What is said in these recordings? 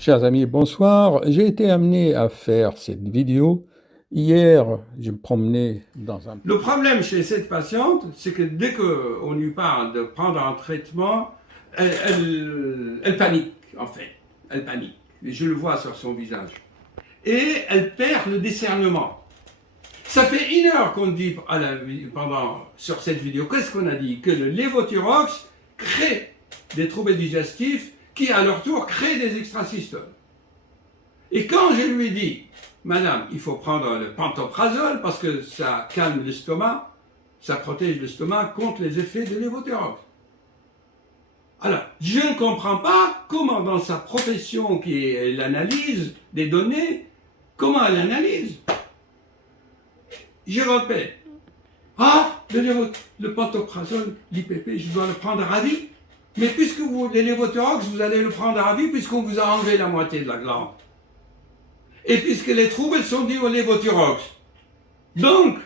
Chers amis, bonsoir. J'ai été amené à faire cette vidéo. Hier, je me promenais dans un... Le problème chez cette patiente, c'est que dès qu'on lui parle de prendre un traitement, elle panique, en fait. Elle panique. Et je le vois sur son visage. Et elle perd le discernement. Ça fait 1 heure qu'on dit sur cette vidéo. Qu'est-ce qu'on a dit? Que le lévothyrox crée des troubles digestifs qui, à leur tour, créent des extrasystoles. Et quand je lui dis, madame, il faut prendre le pantoprazole parce que ça calme l'estomac, ça protège l'estomac contre les effets de lévothyrox. Alors, je ne comprends pas comment dans sa profession qui est l'analyse des données, comment elle analyse. Je répète, le pantoprazole, l'IPP, je dois le prendre à vie. Mais puisque les lévothyrox, vous allez le prendre à vie puisqu'on vous a enlevé la moitié de la glande. Et puisque les troubles sont dus au lévothyrox. Donc,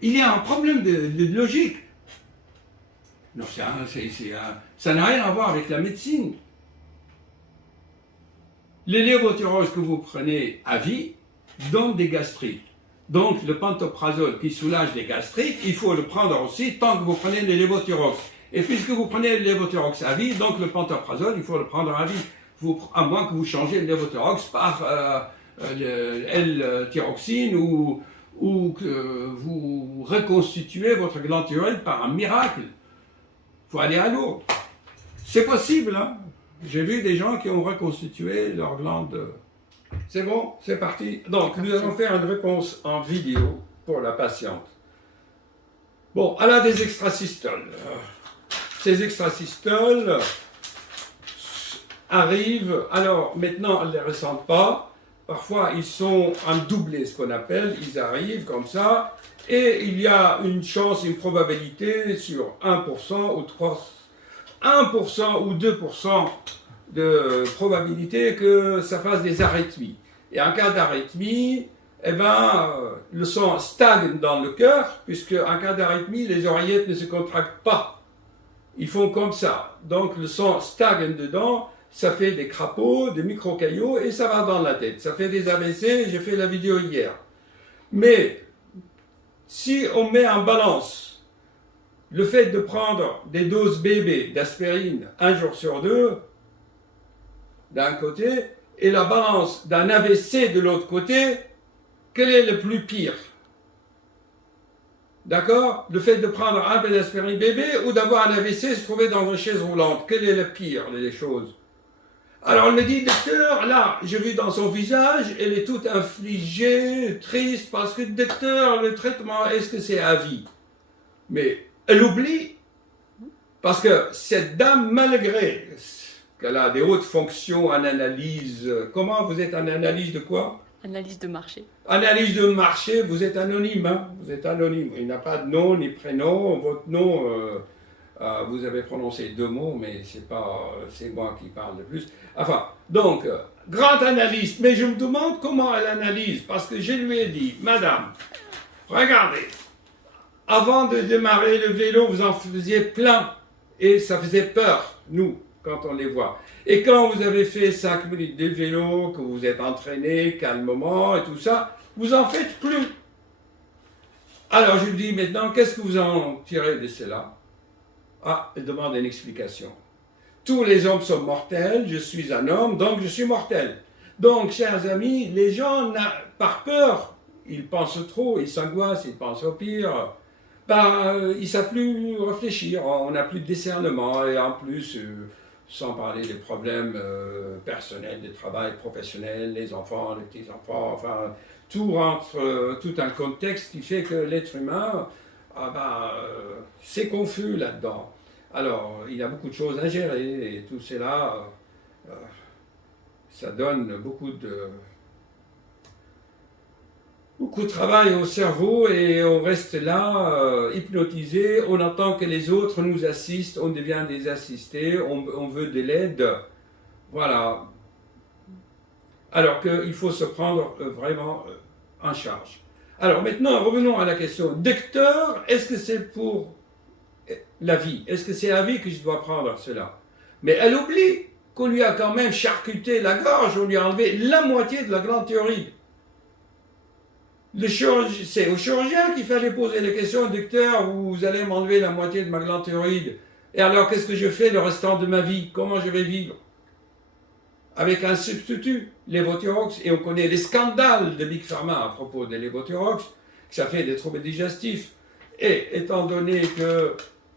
il y a un problème de logique. Non, ça n'a rien à voir avec la médecine. Les lévothyrox que vous prenez à vie donnent des gastrites. Donc, le pantoprazole qui soulage les gastrites, il faut le prendre aussi tant que vous prenez les lévothyrox. Et puisque vous prenez le lévothyrox à vie, donc le pantoprazole, il faut le prendre à vie. À moins que vous changez le lévothyrox par L-thyroxine ou que vous reconstituez votre glande thyroïde par un miracle. Il faut aller à Lourdes. C'est possible, hein? J'ai vu des gens qui ont reconstitué leur glande. C'est bon, c'est parti. Donc, nous allons faire une réponse en vidéo pour la patiente. Bon, elle a des extrasystoles. Ces extrasystoles arrivent, alors maintenant elle ne les ressentent pas, parfois ils sont en doublé, ce qu'on appelle, ils arrivent comme ça, et il y a une chance, une probabilité sur 1% ou 1% ou 2% de probabilité que ça fasse des arythmies. Et en cas d'arythmie, eh ben, le sang stagne dans le cœur, puisque en cas d'arythmie, les oreillettes ne se contractent pas. Ils font comme ça. Donc le sang stagne dedans, ça fait des crapauds, des micro-caillots, et ça va dans la tête. Ça fait des AVC, j'ai fait la vidéo hier. Mais, si on met en balance le fait de prendre des doses bébés d'aspirine 1 jour sur 2, d'un côté, et la balance d'un AVC de l'autre côté, quel est le plus pire? D'accord? Le fait de prendre un peu d'aspirine bébé ou d'avoir un AVC se trouver dans une chaise roulante. Quel est le pire des choses? Alors, elle me dit, docteur, là, j'ai vu dans son visage, elle est toute infligée, triste, parce que, docteur, le traitement, est-ce que c'est à vie? Mais elle oublie, parce que cette dame, malgré qu'elle a des hautes fonctions en analyse, comment vous êtes en analyse de quoi? Analyse de marché. Analyse de marché, vous êtes anonyme, hein? Vous êtes anonyme. Il n'y a pas de nom ni prénom. Votre nom, vous avez prononcé 2 mots, mais c'est moi qui parle le plus. Enfin, donc, grande analyste, mais je me demande comment elle analyse, parce que je lui ai dit, madame, regardez, avant de démarrer le vélo, vous en faisiez plein, et ça faisait peur, nous, quand on les voit. Et quand vous avez fait 5 minutes de vélo, que vous êtes entraîné calmement et tout ça, vous en faites plus. Alors je lui dis maintenant, qu'est-ce que vous en tirez de cela? Ah, elle demande une explication. Tous les hommes sont mortels, je suis un homme, donc je suis mortel. Donc, chers amis, les gens, par peur, ils pensent trop, ils s'angoissent, ils pensent au pire. Ils ne savent plus réfléchir, on n'a plus de discernement, et en plus, sans parler des problèmes personnels, du travail professionnel, les enfants, les petits-enfants, enfin, tout rentre, tout un contexte qui fait que l'être humain, c'est confus là-dedans. Alors, il y a beaucoup de choses à gérer, et tout cela, ça donne beaucoup de travail au cerveau et on reste là, hypnotisé, on attend que les autres nous assistent, on devient des assistés, on veut de l'aide, voilà. Alors qu'il faut se prendre vraiment en charge. Alors maintenant, revenons à la question. Docteur, est-ce que c'est pour la vie? Est-ce que c'est à vie que je dois prendre cela? Mais elle oublie. qu'on lui a quand même charcuté la gorge, on lui a enlevé la moitié de la glande thyroïde. C'est au chirurgien qu'il fallait poser les questions, docteur, vous allez m'enlever la moitié de ma glande thyroïde. Et alors, qu'est-ce que je fais le restant de ma vie? Comment je vais vivre? Avec un substitut, lévothyrox, et on connaît les scandales de Big Pharma à propos de lévothyrox, que ça fait des troubles digestifs. Et étant donné que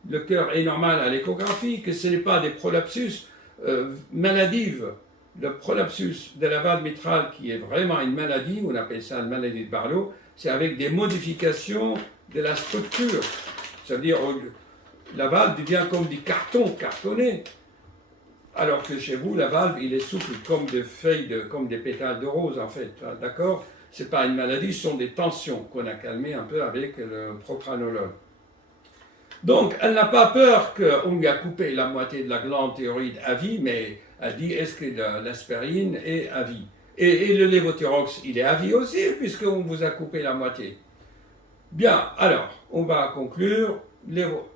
le cœur est normal à l'échographie, que ce n'est pas des prolapsus maladives, le prolapsus de la valve mitrale qui est vraiment une maladie, on appelle ça une maladie de Barlow, c'est avec des modifications de la structure. C'est-à-dire la valve devient comme du carton, cartonné. Alors que chez vous, la valve, il est souple comme des feuilles, comme des pétales de rose en fait. D'accord? Ce n'est pas une maladie, ce sont des tensions qu'on a calmées un peu avec le propranolol. Donc, elle n'a pas peur qu'on lui a coupé la moitié de la glande thyroïde à vie, mais elle dit, est-ce que l'aspirine est à vie? Et le lévothyrox, il est à vie aussi, puisqu'on vous a coupé la moitié. Bien, alors, on va conclure.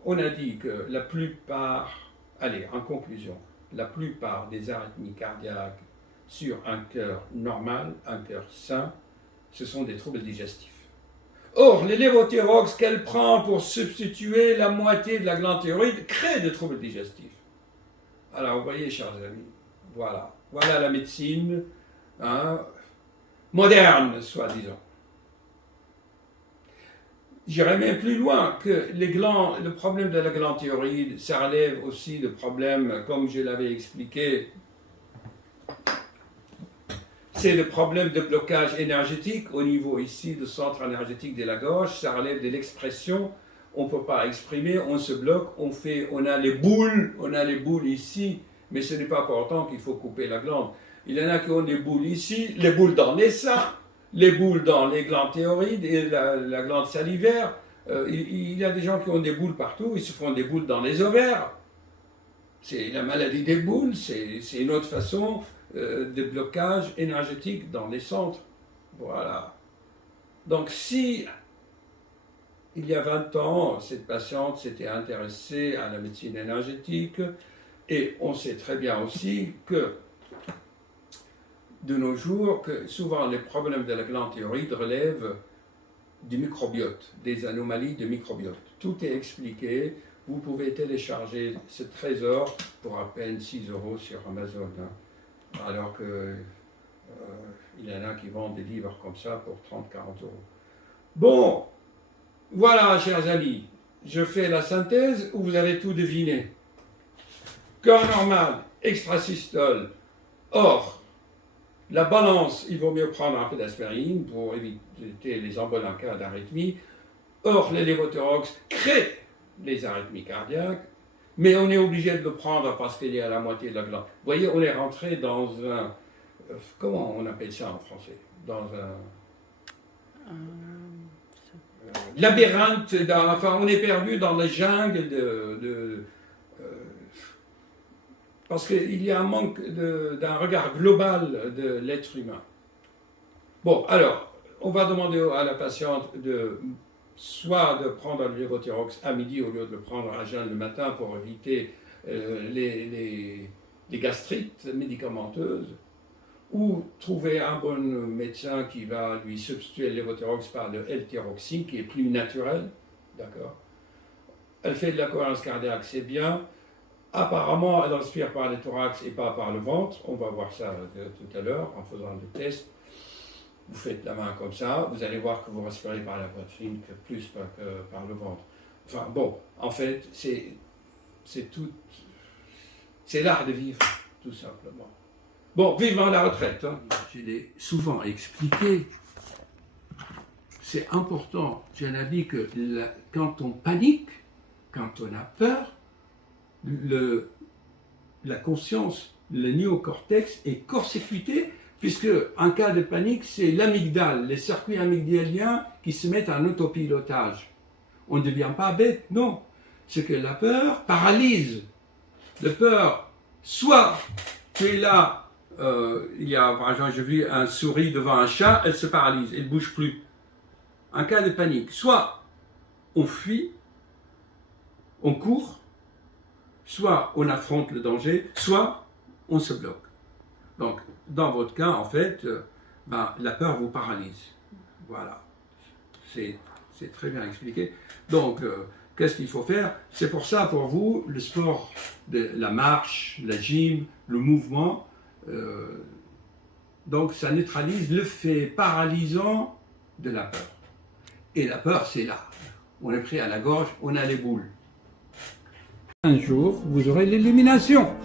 On a dit que la plupart, allez, en conclusion, la plupart des arythmies cardiaques sur un cœur normal, un cœur sain, ce sont des troubles digestifs. Or, les lévothyrox qu'elle prend pour substituer la moitié de la glande thyroïde créent des troubles digestifs. Alors, vous voyez, chers amis, voilà la médecine moderne, soi-disant. J'irais même plus loin que le problème de la glande thyroïde, ça relève aussi de problèmes, comme je l'avais expliqué, c'est le problème de blocage énergétique au niveau ici du centre énergétique de la gorge, ça relève de l'expression, on ne peut pas exprimer, on se bloque, on a les boules ici, mais ce n'est pas pour autant qu'il faut couper la glande. Il y en a qui ont des boules ici, les boules dans les seins, les boules dans les glandes thyroïdes et la glande salivaire. Il y a des gens qui ont des boules partout, ils se font des boules dans les ovaires. C'est la maladie des boules, c'est une autre façon de blocage énergétique dans les centres. Voilà. Donc si, il y a 20 ans, cette patiente s'était intéressée à la médecine énergétique, et on sait très bien aussi que de nos jours, que souvent les problèmes de la glande thyroïde relèvent du microbiote, des anomalies de microbiote. Tout est expliqué. Vous pouvez télécharger ce trésor pour à peine 6 € sur Amazon. Alors que il y en a qui vendent des livres comme ça pour 30-40 €. Bon, voilà, chers amis, je fais la synthèse où vous avez tout deviné. Cœur normal, extrasystole. Or, la balance, il vaut mieux prendre un peu d'aspirine pour éviter les emboles en cas d'arythmie. Or, les lévothyrox créent les arythmies cardiaques, mais on est obligé de le prendre parce qu'il y a la moitié de la glande. Vous voyez, on est rentré dans un... comment on appelle ça en français? Dans un... labyrinthe, enfin on est perdu dans la jungle parce qu'il y a un manque d'un regard global de l'être humain. Bon, alors, on va demander à la patiente soit de prendre le lévothyrox à midi au lieu de le prendre à jeun le matin pour éviter les gastrites médicamenteuses, ou trouver un bon médecin qui va lui substituer le lévothyrox par le L-thyroxine qui est plus naturel, d'accord. Elle fait de la cohérence cardiaque, c'est bien. Apparemment, elle respire par le thorax et pas par le ventre. On va voir ça tout à l'heure en faisant le test. Vous faites la main comme ça, vous allez voir que vous respirez par la poitrine plus que par le ventre. Enfin bon, en fait, c'est l'art de vivre, tout simplement. Bon, vivement la retraite. Je l'ai souvent expliqué. C'est important. J'en ai dit que quand on panique, quand on a peur, la conscience, le néocortex est court-circuité, puisque en cas de panique, c'est l'amygdale, les circuits amygdaliens qui se mettent en autopilotage. On ne devient pas bête, non. C'est que la peur paralyse. La peur, soit tu es là, il y a, par exemple, j'ai vu un souris devant un chat, elle se paralyse, elle ne bouge plus. En cas de panique, soit on fuit, on court, soit on affronte le danger, soit on se bloque. Donc, dans votre cas, en fait, la peur vous paralyse. Voilà. C'est très bien expliqué. Donc, qu'est-ce qu'il faut faire? C'est pour ça, pour vous, le sport, la marche, la gym, le mouvement, donc ça neutralise l'effet paralysant de la peur. Et la peur, c'est là. On est pris à la gorge, on a les boules. Un jour, vous aurez l'élimination.